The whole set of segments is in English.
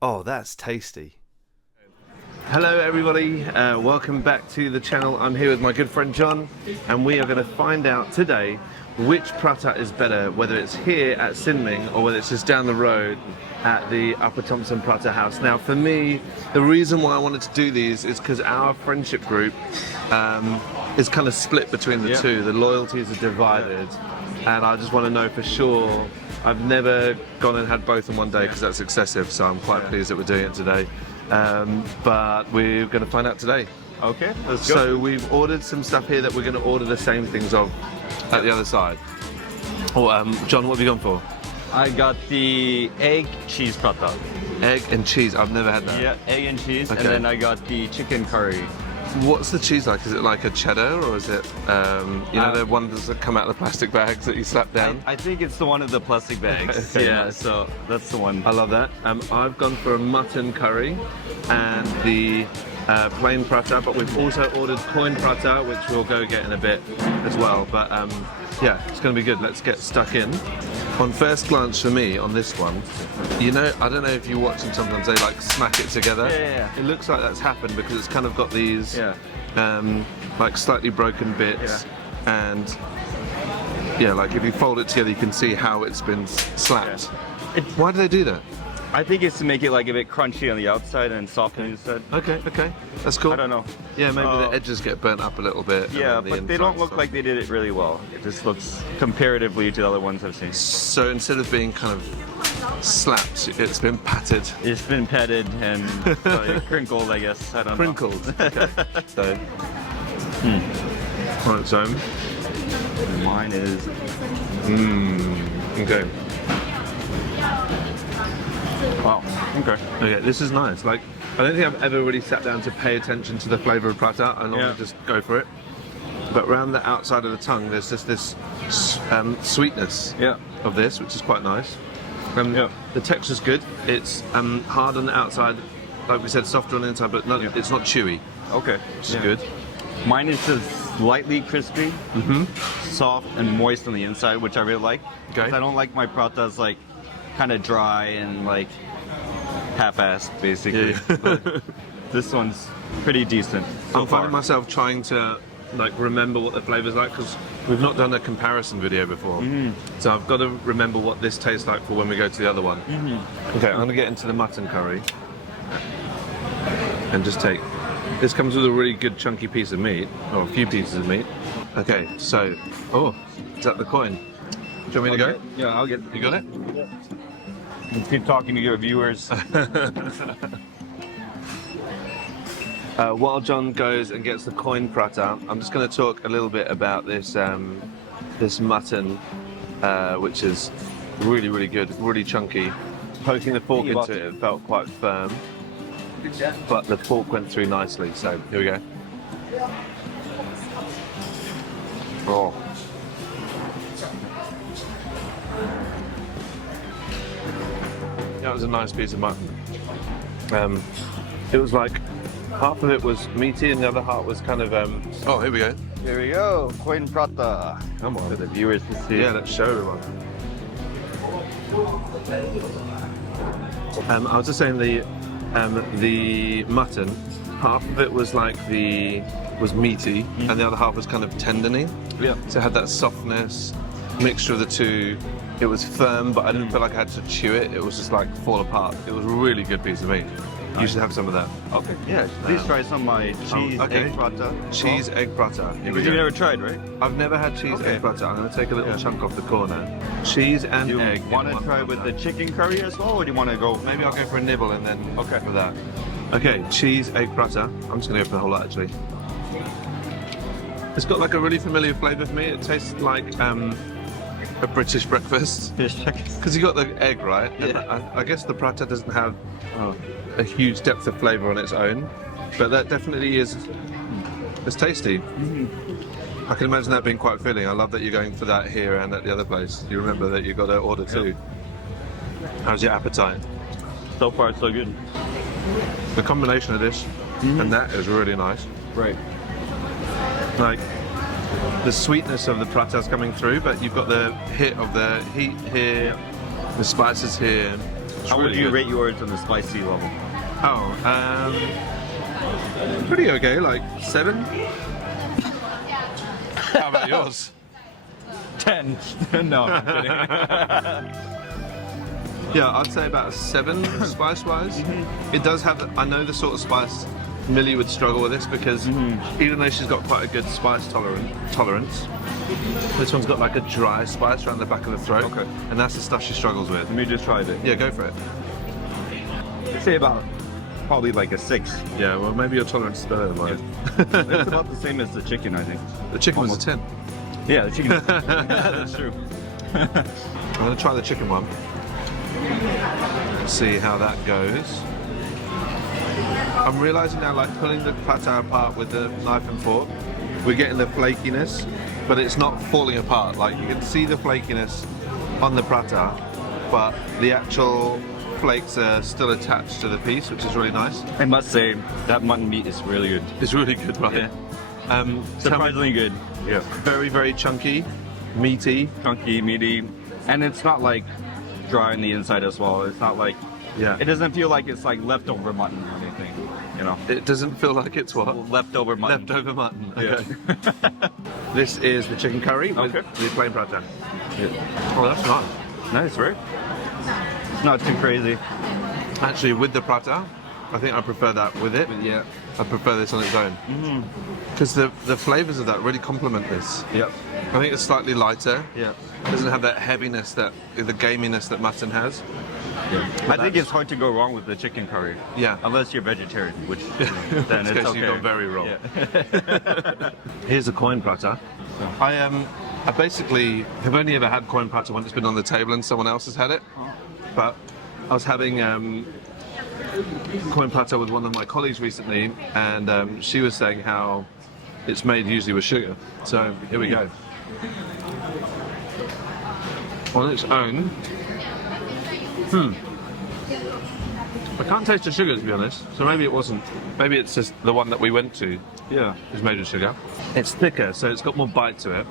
Oh, that's tasty. Hello everybody, welcome back to the channel. I'm here with my good friend John, and we are going to find out today which Prata is better, whether it's here at Ming or whether it's just down the road at the Upper Thompson Prata house. Now for me, the reason why I wanted to do these is because our friendship group is kind of split between the two. The loyalties are divided, and I just want to know for sure. I've never gone and had both in one day because that's excessive, so I'm quite pleased that we're doing it today. But we're going to find out today. Okay, let's go. So we've ordered some stuff here that we're going to order the same things of at the other side. Oh, John, what have you gone for? I got the egg cheese prata. Egg and cheese. I've never had that. Yeah, egg and cheese, Okay. and then I got the chicken curry. What's the cheese like? Is it like a cheddar, or is it, you know, the ones that come out of the plastic bags that you slap down? I think it's the one of the plastic bags. Okay, Yeah, nice. so that's the one. I love that. I've gone for a mutton curry and the plain prata, but we've also ordered coin prata, which we'll go get in a bit as well. But yeah, it's going to be good. Let's get stuck in. On first glance for me, on this one, you know, I don't know if you watch them sometimes, they like smack it together. Yeah. It looks like that's happened because it's kind of got these like slightly broken bits, and yeah, like if you fold it together you can see how it's been slapped. Why do they do that? I think it's to make it like a bit crunchy on the outside and soft on the inside. Okay, that's cool. I don't know. Yeah, maybe the edges get burnt up a little bit. Yeah, and then but they don't look like they did it really well. It just looks comparatively to the other ones I've seen. So instead of being kind of slapped, it's been patted. It's been petted and crinkled, I guess. I don't know. Crinkled. Okay. So, right, so Mine is. okay. Wow. Okay. Okay, this is nice. Like, I don't think I've ever really sat down to pay attention to the flavour of prata. I normally just go for it. But around the outside of the tongue, there's just this sweetness of this, which is quite nice. The texture's good. It's hard on the outside, like we said, softer on the inside, but it's not chewy. Okay. Which is good. Mine is just slightly crispy, soft and moist on the inside, which I really like. Okay. I don't like my pratas like kind of dry and like half-assed, basically. But this one's pretty decent. I'm finding myself trying to like remember what the flavour's like because we've not done a comparison video before. So I've got to remember what this tastes like for when we go to the other one. Okay, I'm going to get into the mutton curry and just take. This comes with a really good chunky piece of meat, or a few pieces of meat. Okay, so is that the coin? Do you want me to go? Yeah, I'll get. You got it? Let's keep talking to your viewers. While John goes and gets the coin prata, I'm just going to talk a little bit about this this mutton, which is really, really good, really chunky. Poking the fork into it, it felt quite firm, but the fork went through nicely. So here we go. Oh. That was a nice piece of mutton. It was like half of it was meaty and the other half was kind of oh, here we go. Here we go, coin prata. Come on. For the viewers to see. Yeah, let's show everyone. I was just saying the mutton, half of it was like was meaty and the other half was kind of tendony. Yeah. So it had that softness, mixture of the two. It was firm, but I didn't feel like I had to chew it. It was just like fall apart. It was a really good piece of meat. You should have some of that. Okay. Yeah. Please try some of my cheese egg prata. Cheese egg prata. Here we You've go. never tried, right? I've never had cheese egg prata. I'm going to take a little chunk off the corner. Cheese and You egg. want to try with the chicken curry as well, or do you want to go? Maybe I'll go for a nibble and then for that. Okay, cheese egg prata. I'm just going to go for the whole lot actually. It's got like a really familiar flavour for me. It tastes like a British breakfast. Because you got the egg, right? And I guess the prata doesn't have a huge depth of flavour on its own, but that definitely is. It's tasty. I can imagine that being quite filling. I love that you're going for that here and at the other place. You remember that you've got to order too. How's your appetite? So far, so good. The combination of this and that is really nice. Right. Like the sweetness of the prata's coming through, but you've got the hit of the heat here, the spices here, How would really you good. rate yours on the spicy level? Oh, pretty okay, like 7. How about yours? 10. No, I'm kidding. Yeah, I'd say about a 7 spice-wise. It does have, I know the sort of spice Millie would struggle with this because even though she's got quite a good spice tolerance, this one's got like a dry spice around the back of the throat. Okay. And that's the stuff she struggles with. Let me just try it. Yeah, go for it. I'd say about probably like a 6. Yeah, well, maybe your tolerance is better than mine. It's about the same as the chicken, I think. The chicken was a 10. Yeah, the chicken. That's true. I'm going to try the chicken one. See how that goes. I'm realizing now, like pulling the Prata apart with the knife and fork, we're getting the flakiness, but it's not falling apart. Like you can see the flakiness on the Prata, but the actual flakes are still attached to the piece, which is really nice. I must say, that mutton meat is really good. It's really good, right? Yeah. Tell me- Surprisingly good. Yeah. very, very chunky, meaty. Chunky, meaty, and it's not like dry on the inside as well. It's not like, Yeah. it doesn't feel like it's like leftover mutton or anything, you know. It doesn't feel like it's what? Leftover mutton. Leftover mutton. Yeah. Okay. This is the chicken curry with Okay. the plain Prata. Yeah. Oh, that's nice. Nice, right? It's not too crazy. Actually, with the Prata, I think I prefer that with it. Yeah. I prefer this on its own. Because the flavours of that really complement this. Yep. I think it's slightly lighter. Yeah. It doesn't have that heaviness, the gaminess that mutton has. I think it's hard to go wrong with the chicken curry. Yeah. Unless you're vegetarian, which then In it's case okay. you got very wrong. Yeah. Here's a coin Prata. I basically have only ever had coin Prata when it's been on the table and someone else has had it. But I was having coin Prata with one of my colleagues recently, and she was saying how it's made usually with sugar. So here we go. On its own, I can't taste the sugar to be honest. So maybe it wasn't. Maybe it's just the one that we went to Yeah. is made with sugar. It's thicker, so it's got more bite to it.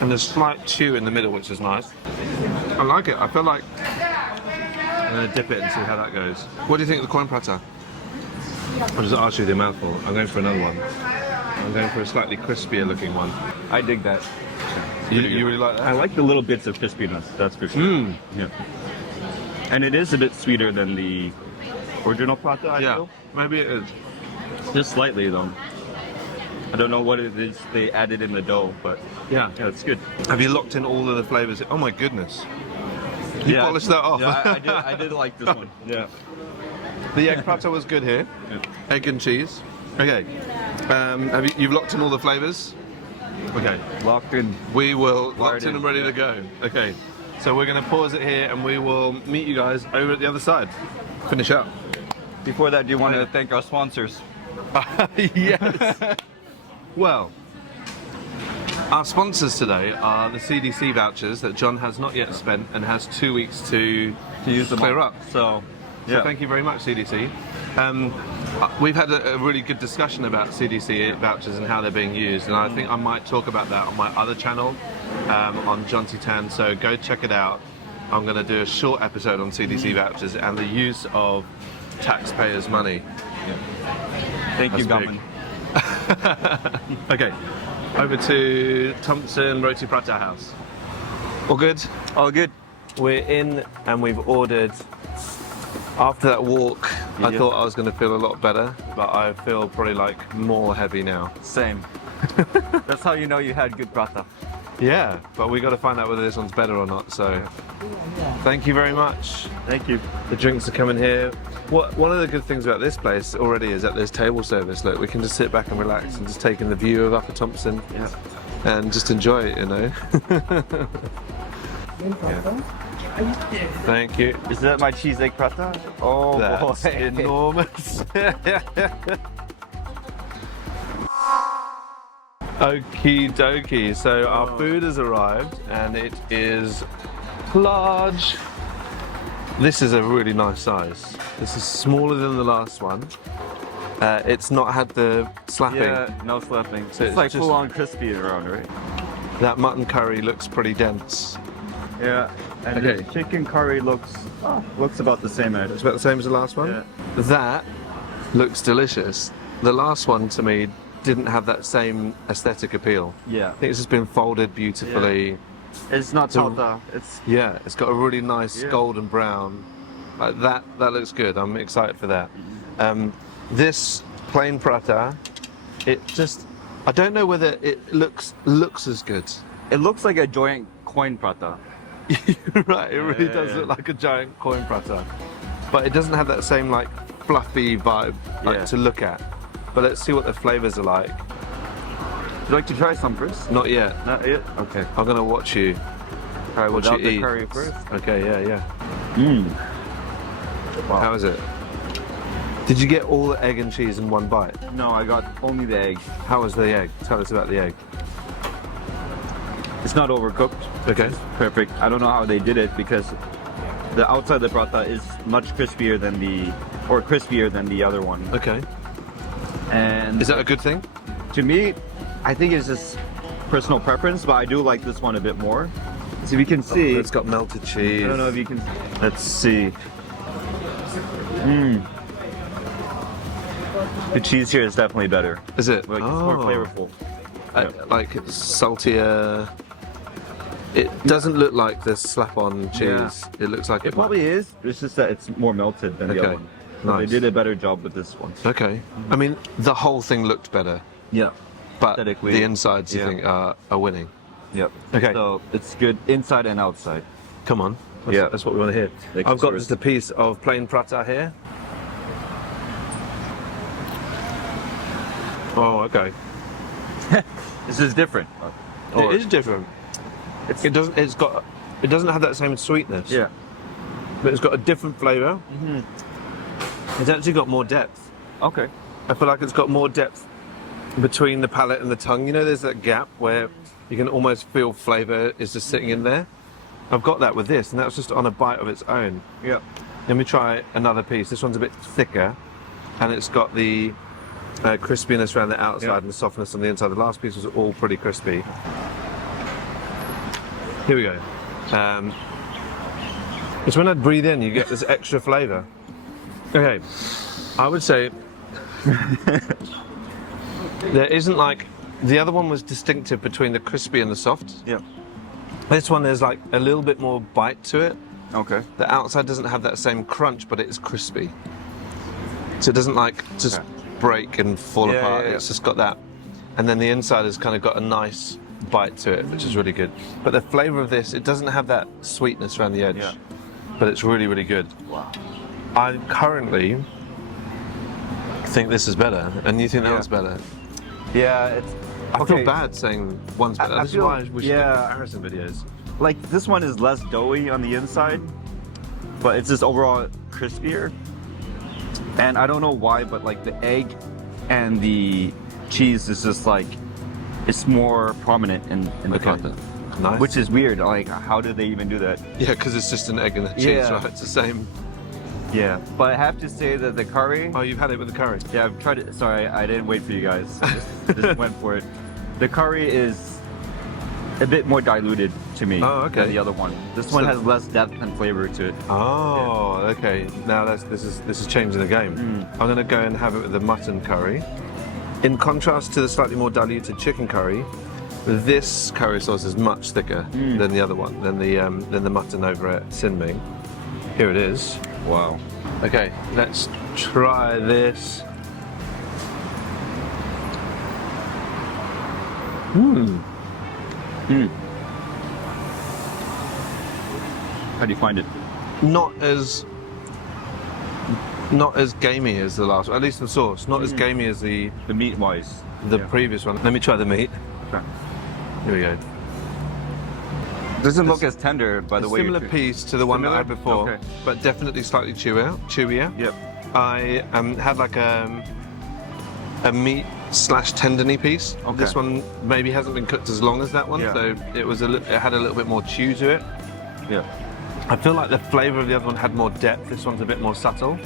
And there's slight chew in the middle, which is nice. I like it. I feel like I'm going to dip it and see how that goes. What do you think of the coin Prata? I'll just ask you the mouthful. I'm going for another one. I'm going for a slightly crispier looking one. I dig that. You really like that? I like the little bits of crispiness, that's for sure. Yeah. And it is a bit sweeter than the original Prata, I Yeah, feel. maybe it is. Just slightly, though. I don't know what it is they added in the dough, but Yeah. yeah, it's good. Have you locked in all of the flavours? Oh my goodness. You Yeah. polished that off. Yeah, I did like this one. Yeah. The egg Prata was good here. Yeah. Egg and cheese. Okay. You've locked in all the flavours? Okay. Locked in. We will Wired locked in in, and ready to go. Okay. So we're going to pause it here and we will meet you guys over at the other side. Finish up. Before that, do you want Yeah. to thank our sponsors? Yes. Well, our sponsors today are the CDC vouchers that John has not yet spent and has 2 weeks to use them clear all. up. So, So yeah. thank you very much, CDC. We've had a really good discussion about CDC vouchers and how they're being used, and I think I might talk about that on my other channel, on John Tan. So go check it out. I'm going to do a short episode on CDC vouchers and the use of taxpayers' money. Thank you, That's big. Gammon. Okay, over to Thompson Roti Prata House. All good? All good. We're in and we've ordered. After that walk, I Yeah. thought I was going to feel a lot better, but I feel probably like more heavy now. Same. That's how you know you had good prata. Yeah, but we got to find out whether this one's better or not. So, thank you very much. Thank you. The drinks are coming here. One of the good things about this place already is that there's table service. Look, we can just sit back and relax and just take in the view of Upper Thompson. Yeah. And just enjoy it, you know. Thank you. Is that my cheese egg prata? Oh That's boy. enormous. Okie dokie. So our food has arrived and it is large. This is a really nice size. This is smaller than the last one. It's not had the slapping. Yeah, no slapping. So It's it's like just- full on crispy around, right? That mutton curry looks pretty dense. Yeah. And Okay. the chicken curry looks about the same It's as. about the same as the last one. Yeah. That looks delicious. The last one to me didn't have that same aesthetic appeal. Yeah. I think it's just been folded beautifully. It's not So- Prata. It's Yeah, it's got a really nice Yeah. golden brown. Like that looks good. I'm excited for that. This plain Prata, it just, I don't know whether it looks as good. it looks like a giant coin Prata. Right, it really Yeah, does yeah. look like a giant coin Prata. But it doesn't have that same like fluffy vibe Yeah. to look at. But let's see what the flavors are like. Would you like to try some first? Not yet. Not yet. Okay. I'm gonna watch you. Try Watch without you the eat. curry first. Okay, yeah. Wow. How is it? Did you get all the egg and cheese in one bite? No, I got only the egg. How was the egg? Tell us about the egg. It's not overcooked. Okay. Perfect. I don't know how they did it because the outside of the Prata is much crispier than the other one. Okay. And Is that a good thing? to me, I think it's just personal preference, but I do like this one a bit more. So if you can see, It's got melted cheese. I don't know if you can. Let's see. The cheese here is definitely better. Is it? Like, it's more flavorful. Like it's saltier. It doesn't look like the slap-on cheese. Yeah. It looks like It probably is. It's just that it's more melted than the Okay. other one. So Nice. They did a better job with this one. Okay. I mean, the whole thing looked better, Yeah. but Aesthetically, the insides, you yeah. think, are winning. Yep. Okay. So it's good inside and outside. Come on. Yeah. That's what we want to hear. Like I've got sort of- just a piece of plain Prata here. Oh, okay. This is different. It is different. It's, It doesn't have that same sweetness. yeah. But it's got a different flavour. It's actually got more depth. Okay. I feel like it's got more depth between the palate and the tongue. You know, there's that gap where you can almost feel flavour is just sitting in there. I've got that with this, and that's just on a bite of its own. Yeah. Let me try another piece. This one's a bit thicker, and it's got the crispiness around the outside Yeah. and the softness on the inside. The last piece was all pretty crispy. Here we go. It's when I breathe in, you get this extra flavour. Okay, I would say there isn't like, the other one was distinctive between the crispy and the soft. Yeah. This one, there's like a little bit more bite to it. Okay. The outside doesn't have that same crunch, but it's crispy. So it doesn't like just break and fall Yeah, apart. yeah, yeah. It's just got that. And then the inside has kind of got a nice bite to it, which is really good. But the flavour of this, it doesn't have that sweetness around the edge. Yeah. But it's really, really good. Wow. I currently think this is better, and you think that Yeah. one's better. Yeah, it's. I okay. feel bad saying one's better. I This is feel- why we should do yeah. comparison videos. Like this one is less doughy on the inside, but it's just overall crispier. And I don't know why, but like the egg and the cheese is just like it's more prominent in the Okay. content. Nice. Which is weird. Like, how did they even do that? Yeah, because it's just an egg and a cheese, Yeah. right? It's the same. Yeah. But I have to say that the curry. Oh, you've had it with the curry. Yeah, I've tried it. Sorry, I didn't wait for you guys. I just went for it. The curry is a bit more diluted to me Oh, okay. than the other one. This one So- has less depth and flavor to it. Oh, okay. Now this is changing the game. I'm going to go and have it with the mutton curry. In contrast to the slightly more diluted chicken curry, this curry sauce is much thicker than the other one, than the mutton over at Sin Ming. Here it is. Wow. Okay, let's try this. How do you find it? Not as gamey as the last one. At least the sauce. Not as gamey as the The meat wise. previous one. Let me try the meat. Okay. Here we go. Doesn't look as tender by the A way. similar piece to the one that I had Similar? before, Okay. but definitely slightly chewier. Yep. I had like a meat / tendony piece. Okay. This one maybe hasn't been cooked as long as that one, Yeah. so it had a little bit more chew to it. Yeah. I feel like the flavour of the other one had more depth. This one's a bit more subtle.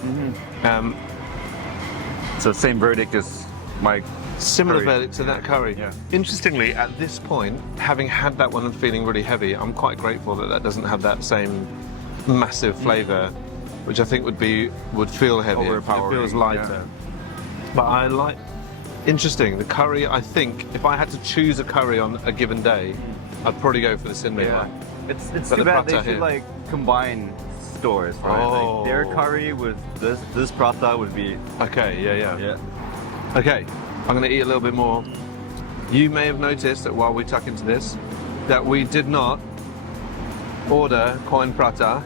So same verdict as my Similar curry. verdict to that curry. Yeah. Interestingly, at this point, having had that one and feeling really heavy, I'm quite grateful that that doesn't have that same massive flavour, which I think would feel heavier. It Overpowering, feels lighter. But I like. Interesting. The curry. I think if I had to choose a curry on a given day, I'd probably go for the Sin Ming one. It's But too the bad Prata they should here. like combine stores, right? Oh. Like their curry with this Prata would be Okay. Yeah. yeah. Okay. I'm going to eat a little bit more. You may have noticed that while we tuck into this, that we did not order coin prata.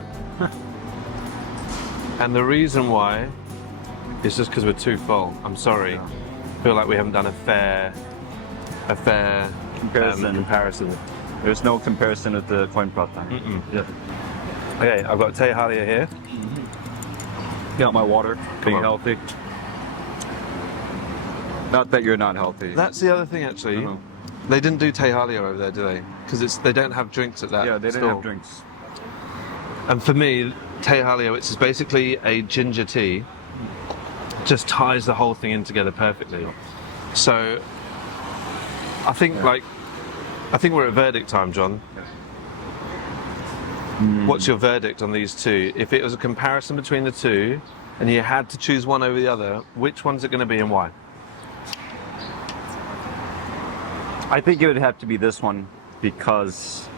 And the reason why is just because we're too full. I'm sorry. Yeah. I feel like we haven't done a fair comparison. There's no comparison with the coin Prata. Yeah. Okay, I've got teh halia here. Got my water, being on. healthy. Not that you're not healthy. That's the other thing, actually. Uh-huh. They didn't do teh halia over there, do they? Because they don't have drinks at that Yeah, they store. didn't have drinks. And for me, teh halia, which is basically a ginger tea, just ties the whole thing in together perfectly. So, I think we're at verdict time, John. What's your verdict on these two? If it was a comparison between the two, and you had to choose one over the other, which one's it going to be and why? I think it would have to be this one because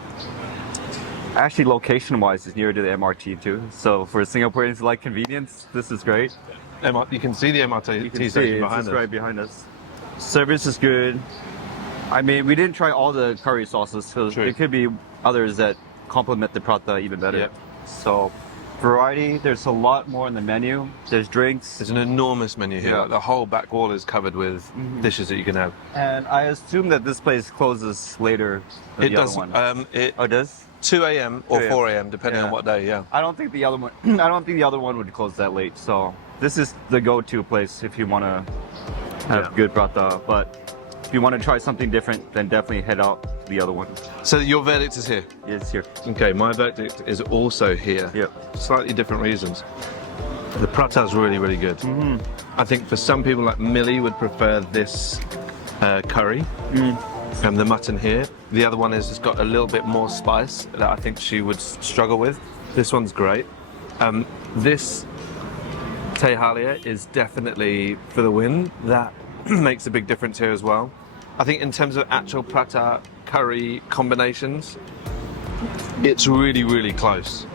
actually location-wise it's near to the MRT too. So for Singaporeans who like convenience, this is great. You can see the MRT You can see station it's behind just us. right behind us. Service is good. I mean, we didn't try all the curry sauces, so True. there could be others that complement the Prata even better. Yep. So variety, there's a lot more in the menu. There's drinks. There's an enormous menu here. Yeah. Like, the whole back wall is covered with dishes that you can have. And I assume that this place closes later than It the does. other one. It Oh, it does? 2 a.m. or 2 a.m. 4 a.m. depending on Yeah. what day. Yeah. I don't think the other one. I don't think the other one would close that late. So this is the go-to place if you want to have Yeah. good Prata. But if you want to try something different, then definitely head out to the other one. So your verdict is here. It's here. Okay, my verdict is also here. Yep. Slightly different reasons. The prata is really, really good. I think for some people like Millie would prefer this curry and the mutton here. The other one is it's got a little bit more spice that I think she would struggle with. This one's great. This teh halia is definitely for the win. That makes a big difference here as well. I think in terms of actual prata curry combinations, it's really, really close.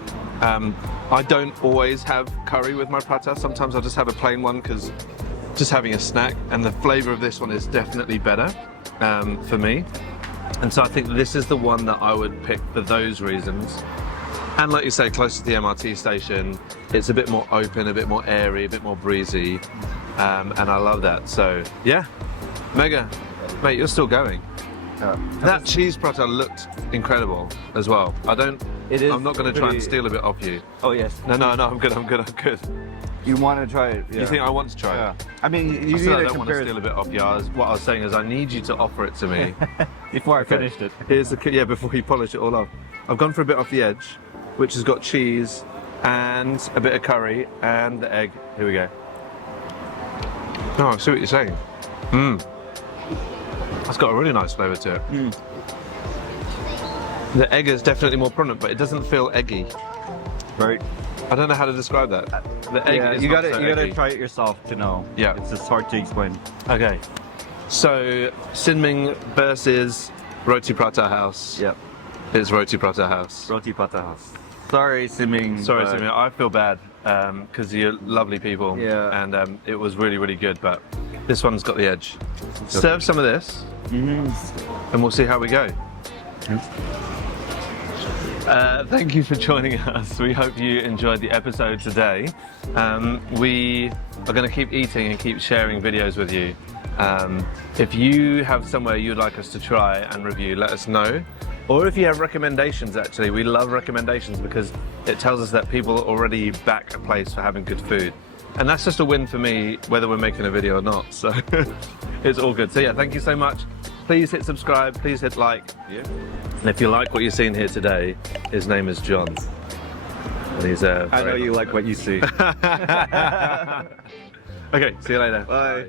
I don't always have curry with my prata. Sometimes I'll just have a plain one because just having a snack, and the flavor of this one is definitely better for me. And so I think this is the one that I would pick for those reasons. And like you say, close to the MRT station, it's a bit more open, a bit more airy, a bit more breezy. And I love that. So yeah, mega. Mate, you're still going. That cheese prata looked incredible as well. It is I'm not going to try and pretty- steal a bit off you. Oh yes. No, I'm good. You want to try it? Yeah. You think I want to try Yeah. it? I mean, you I still need to don't want to compare steal a bit off you. What I was saying is I need you to offer it to me. before I Okay. finished it. Here's the before you polish it all off. I've gone for a bit off the edge, which has got cheese and a bit of curry and the egg. Here we go. Oh, I see what you're saying. That's got a really nice flavour to it. The egg is definitely more prominent, but it doesn't feel eggy. Right. I don't know how to describe that. The egg Yeah, is you not gotta so you gotta eggy. try it yourself to know. Yeah. It's just hard to explain. Okay. So, Sin Ming versus Roti Prata House. Yep. It's Roti Prata House. Roti Prata House. Sorry, Siming. Sorry, but- Sin Ming. I feel bad because you're lovely people. Yeah. And it was really, really good, but this one's got the edge. Serve some of this, and we'll see how we go. Thank you for joining us. We hope you enjoyed the episode today. We are going to keep eating and keep sharing videos with you. If you have somewhere you'd like us to try and review, let us know. Or if you have recommendations, actually, we love recommendations because it tells us that people already back a place for having good food. And that's just a win for me, whether we're making a video or not. So it's all good. So yeah, thank you so much. Please hit subscribe, please hit like. Yeah. And if you like what you're seeing here today, his name is John. And he's I know you like what you see. Okay, see you later. Bye.